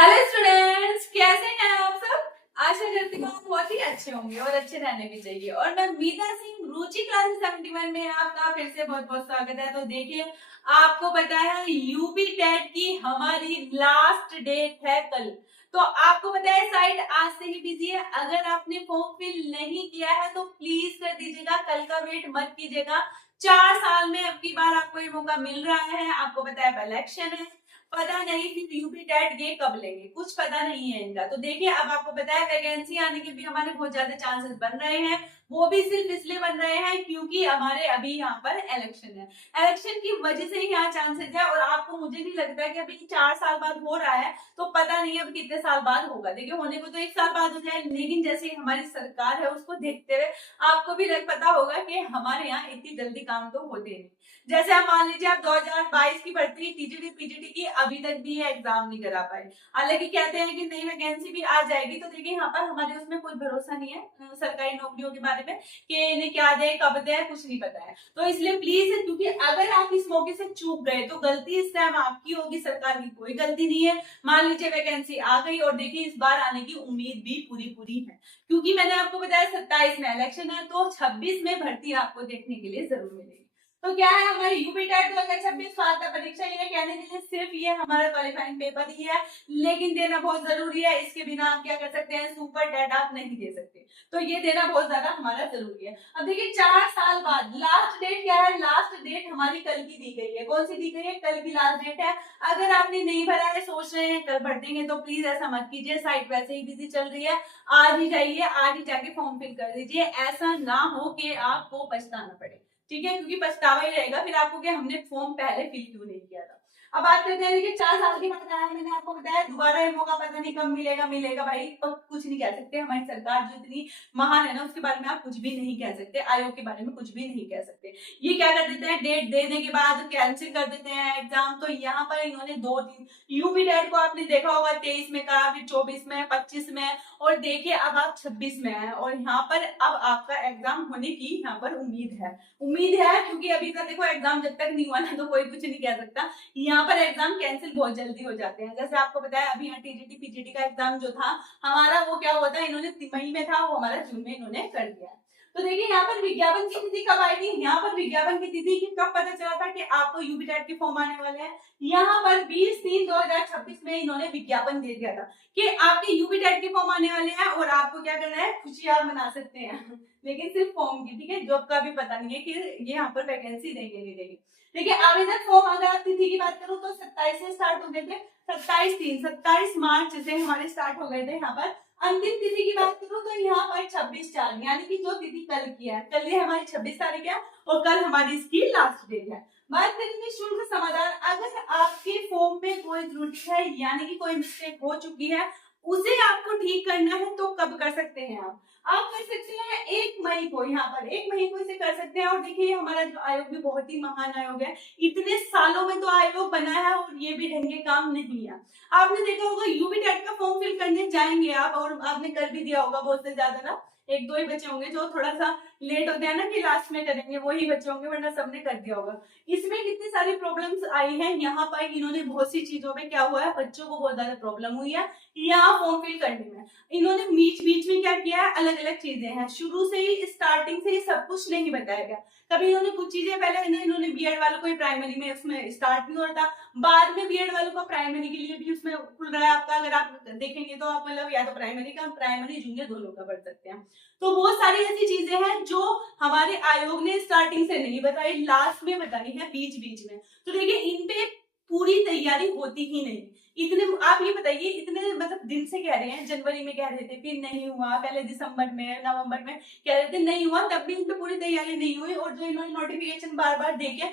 Hello students, कैसे हैं आप सब। आशा करती हूँ आप बहुत ही अच्छे होंगे और अच्छे रहने भी चाहिए। और मैं मीता सिंह, रुचि क्लास 71 में आपका फिर से बहुत बहुत स्वागत है। तो देखिए, आपको पता है यूपी टेट की हमारी लास्ट डेट है कल। तो आपको पता है साइट आज से ही बिजी है। अगर आपने फॉर्म फिल नहीं किया है तो प्लीज कर दीजिएगा, कल का वेट मत कीजिएगा। 4 साल में अब की बार आपको ये मौका मिल रहा है। आपको पता है इलेक्शन है, पता नहीं कि यूपी टेट ये कब लेंगे, कुछ पता नहीं है इनका। तो देखिए, अब आपको पता है वैकेंसी आने के भी हमारे बहुत ज्यादा चांसेस बन रहे हैं। वो भी सिर्फ इसलिए बन रहे हैं क्योंकि हमारे अभी यहाँ पर इलेक्शन है। इलेक्शन की वजह से ही यहाँ चांसेस है। और आपको, मुझे नहीं लगता है कि अभी 4 साल बाद हो रहा है तो पता नहीं अब कितने साल बाद होगा। देखिए, होने को तो 1 साल बाद हो जाए, लेकिन जैसे हमारी सरकार है उसको देखते हुए आपको भी पता होगा कि हमारे यहाँ इतनी जल्दी काम तो होते नहीं। जैसे आप मान लीजिए, आप 2022 की भर्ती टीजीटी पीजीटी की अभी तक भी एग्जाम नहीं करा पाए। हालांकि कहते हैं कि नई वैकेंसी भी आ जाएगी। तो देखिए, यहाँ पर हमारे उसमें कोई भरोसा नहीं है सरकारी नौकरियों के बारे में कि इन्हें क्या दे कब दे, कुछ नहीं पता है। तो इसलिए प्लीज, क्योंकि अगर आप इस मौके से चूक गए तो गलती इस टाइम आपकी होगी, सरकार की कोई गलती नहीं है। मान लीजिए वैकेंसी आ गई और देखिए इस बार आने की उम्मीद भी पूरी पूरी है, क्योंकि मैंने आपको बताया 27 में इलेक्शन है तो 26 में भर्ती आपको देखने के लिए जरूर मिलेगी। तो क्या है हमारी यूपी टेट 2026 वार्ता परीक्षा, ये कहने के लिए सिर्फ ये हमारा क्वालिफाइंग पेपर ही है, लेकिन देना बहुत जरूरी है। इसके बिना आप क्या कर सकते हैं, सुपर टेट आप नहीं दे सकते। तो ये देना बहुत ज्यादा हमारा जरूरी है। अब देखिए, 4 साल बाद लास्ट डेट क्या है, लास्ट डेट हमारी कल की दी गई है। कौन सी दी गई है, कल की लास्ट डेट है। अगर आपने नहीं भरा है, सोच रहे हैं कल भर देंगे, तो प्लीज ऐसा मत कीजिए। साइट वैसे ही बिजी चल रही है, आज ही जाइए, आज ही जाके फॉर्म फिल कर दीजिए। ऐसा ना हो कि आपको पछताना पड़े, ठीक है, क्योंकि पछतावा ही रहेगा फिर आपको कि हमने फॉर्म पहले फिल क्यों नहीं किया था। अब बात करते हैं कि 4 साल के बाद आया, मैंने आपको बताया दोबारा ये मौका पता नहीं कब मिलेगा। मिलेगा भाई, तो कुछ नहीं कह सकते। हमारी सरकार जो इतनी महान है ना, उसके बारे में आप कुछ भी नहीं कह सकते, आयोग के बारे में कुछ भी नहीं कह सकते। ये क्या कर देते हैं, डेट देने के बाद कैंसिल कर देते हैं एग्जाम। तो यहाँ पर इन्होंने 2 दिन यूपी डेट को आपने देखा होगा, 23 में कहा, फिर 24 में, 25 में, और देखिए अब आप 26 में आए और यहाँ पर अब आपका एग्जाम होने की यहाँ पर उम्मीद है। उम्मीद है क्योंकि अभी तक देखो एग्जाम जब तक नहीं हुआ ना तो कोई कुछ नहीं कह सकता। यहाँ पर एग्जाम कैंसिल बहुत जल्दी हो जाते हैं। जैसे आपको बताया, अभी यहाँ टीजीटी पीजीटी का एग्जाम जो था हमारा, वो क्या हुआ था, इन्होंने मई में था, वो हमारा जून में इन्होंने कर दिया। तो देखिए, यहाँ पर विज्ञापन की तिथि कब आई थी, यहाँ पर विज्ञापन की तिथि की कब पता चला था कि आपको यूपी टेट के फॉर्म आने वाले हैं। यहाँ पर 20/3/2026 में इन्होंने विज्ञापन दे दिया था कि आपके यूपी टेट के फॉर्म आने वाले हैं और आपको क्या करना है, खुशियां मना सकते हैं लेकिन सिर्फ फॉर्म की, ठीक है, जॉब का भी पता नहीं है कि ये यहाँ पर वैकेंसी देंगे नहीं देंगे। देखिए, आवेदन फॉर्म, अगर आप तिथि की बात करूं तो 27 से स्टार्ट हो गए थे। 27 मार्च से हमारे स्टार्ट हो गए थे यहाँ पर। अंतिम तिथि की बात करूं तो यहाँ पर 26/4, यानी कि जो तिथि कल की है, कल ये हमारी 26 तारीख है और कल हमारी इसकी लास्ट डेट है। बात करेंगे शुल्क समाधान। अगर आपके फॉर्म में कोई त्रुटि है, यानी कि कोई मिस्टेक हो चुकी है, उसे आपको ठीक करना है तो कब कर सकते हैं आप कर सकते हैं 1 मई को। यहाँ पर 1 मई को इसे कर सकते हैं। और देखिए, हमारा जो आयोग भी बहुत ही महान आयोग है, इतने सालों में तो आयोग बना है और ये भी ढंग के काम नहीं है। आपने देखा होगा, यूपी टेट का फॉर्म फिल करने जाएंगे आप, और आपने कर भी दिया होगा बहुत से ज्यादा ना, 1-2 ही बचे होंगे जो थोड़ा सा लेट होते हैं ना कि लास्ट में करेंगे, वही बचे होंगे, वरना सबने कर दिया होगा। इसमें कितनी सारी प्रॉब्लम्स आई हैं। यहाँ पर इन्होंने बहुत सी चीजों में क्या हुआ है, बच्चों को बहुत ज्यादा प्रॉब्लम हुई है यहाँ फॉर्म फिल करने में। इन्होंने बीच बीच में क्या किया है, अलग अलग चीजें हैं, शुरू से ही स्टार्टिंग से ही सब कुछ नहीं बताया गया। कभी इन्होंने कुछ चीजें पहले इन्होंने बीएड वालों को प्राइमरी में उसमें स्टार्ट नहीं होता, बाद में बीएड वालों को प्राइमरी के लिए भी उसमें खुल रहा है आपका। अगर आप देखेंगे तो आप मतलब या तो प्राइमरी जूनियर दोनों का पढ़ सकते हैं। तो बहुत सारी ऐसी चीजें हैं जो हमारे आयोग ने स्टार्टिंग से नहीं बताई, लास्ट में बताई है बीच बीच में। तो देखिए, इन पे पूरी तैयारी होती ही नहीं। इतने, आप ये बताइए, इतने मतलब दिन से कह रहे हैं, जनवरी में कह रहे थे, फिर नहीं हुआ, पहले दिसंबर में, नवंबर में कह रहे थे, नहीं हुआ, तब भी उनपे पूरी तैयारी नहीं हुई। और जो इन्होंने नोटिफिकेशन बार बार देके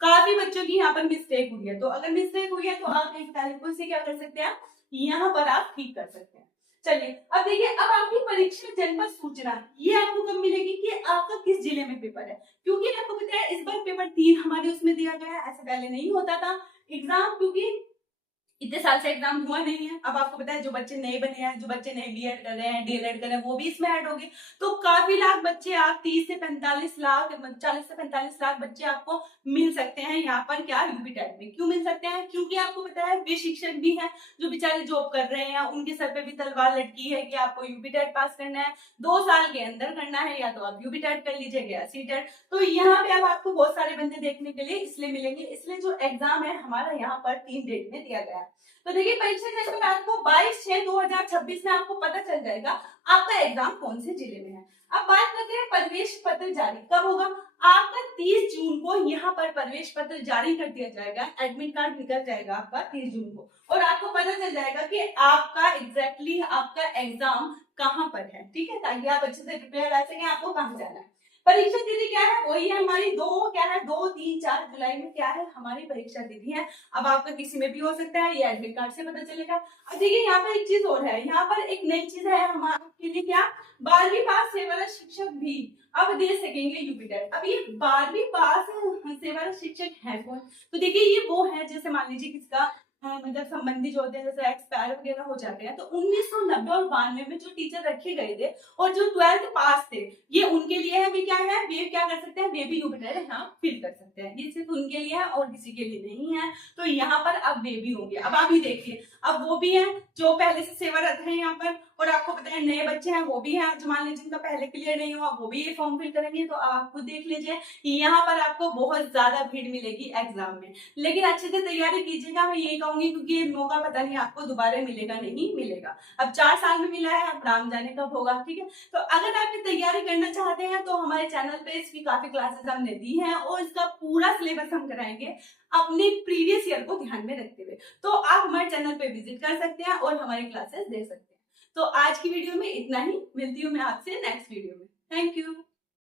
काफी बच्चों की यहाँ पर मिस्टेक हुई है। तो अगर मिस्टेक हुई है तो आप 1 तारीख को इसे क्या कर सकते हैं, यहाँ पर आप ठीक कर सकते हैं। चलिए, अब देखिए, अब आपकी परीक्षा जनपद सूचना ये आपको कब मिलेगी कि आपका किस जिले में पेपर है। क्योंकि आपको पता है इस बार पेपर 3 हमारे उसमें दिया गया है, ऐसा पहले नहीं होता था एग्जाम, क्योंकि इतने साल से एग्जाम हुआ नहीं है। अब आपको पता है जो बच्चे नए बने हैं, जो बच्चे नए बीएड कर रहे हैं, डीएलएड कर रहे हैं, वो भी इसमें ऐड हो गए। तो काफी लाख बच्चे, आप 30 से 45 लाख, 40 से 45 लाख बच्चे आपको मिल सकते हैं यहाँ पर। क्या यूपी टेट में क्यों मिल सकते हैं? क्योंकि आपको पता है वे शिक्षक भी हैं जो बेचारे जॉब कर रहे हैं, उनके सर पे भी तलवार लटकी है कि आपको यूपी टेट पास करना है, 2 साल के अंदर करना है, या तो आप यूपी टेट कर लीजिएगा या सी टेट। तो यहाँ पे अब आपको बहुत सारे बंदे देखने के लिए इसलिए मिलेंगे, इसलिए जो एग्जाम है हमारा यहाँ पर 3 डेट में दिया गया है। तो देखिए परीक्षा केंद्र में आपको 22/6/2026 में आपको पता चल जाएगा आपका एग्जाम कौन से जिले में है। अब बात करते हैं प्रवेश पत्र जारी कब होगा। आपका 30 जून को यहाँ पर प्रवेश पत्र जारी कर दिया जाएगा, एडमिट कार्ड निकल जाएगा आपका 30 जून को, और आपको पता चल जाएगा कि आपका एग्जैक्टली आपका एग्जाम कहाँ पर है, ठीक है, ताकि आप अच्छे से प्रिपेयर रह सकें आपको कहाँ जाना है। परीक्षा तिथि क्या है? वही है हमारी 2 3 4 जुलाई में क्या है हमारी परीक्षा तिथि है। अब आपका किसी में भी हो सकता है, ये एडमिट कार्ड से पता चलेगा। अब देखिए यहाँ पर एक चीज और है, यहाँ पर एक नई चीज है हमारे लिए, क्या 12वीं पास सेवारत शिक्षक भी अब दे सकेंगे यूपी टेट। अब ये 12वीं पास सेवारत शिक्षक है कौन? तो देखिए ये वो है, जैसे मान लीजिए किसका मतलब संबंधी जो होते हैं, जैसे एक्सपायर वगैरह हो जाते हैं, तो 1990 और 92 में जो टीचर रखे गए थे और जो 12th पास थे, ये उनके लिए है। वे क्या है, वे क्या कर सकते हैं, वे भी यूपी टेट यहाँ फिल कर सकते हैं। ये सिर्फ उनके लिए है और किसी के लिए नहीं है। तो यहाँ पर अब वे भी होंगे। अब आप ही देखिए, अब वो भी है जो पहले से सेवारत है यहाँ पर, और आपको पता है नए बच्चे हैं वो भी हैं, जो मान लीजिए जिनका पहले क्लियर नहीं हुआ वो भी ये फॉर्म फिल करेंगे। तो आप खुद देख लीजिए, यहाँ पर आपको बहुत ज्यादा भीड़ मिलेगी एग्जाम में, लेकिन अच्छे से तैयारी कीजिएगा, मैं ये कहूंगी, क्योंकि ये मौका पता नहीं आपको दोबारा मिलेगा नहीं मिलेगा। अब 4 साल में मिला है, अब राम जाने कब होगा, ठीक है। तो अगर आप ये तैयारी करना चाहते हैं तो हमारे चैनल पे इसकी काफी क्लासेस हमने दी हैं, और इसका पूरा सिलेबस हम कराएंगे अपने प्रीवियस ईयर को ध्यान में रखते हुए। तो आप हमारे चैनल पे विजिट कर सकते हैं और हमारी क्लासेस दे सकते हैं। तो आज की वीडियो में इतना ही, मिलती हूँ मैं आपसे नेक्स्ट वीडियो में। Thank you.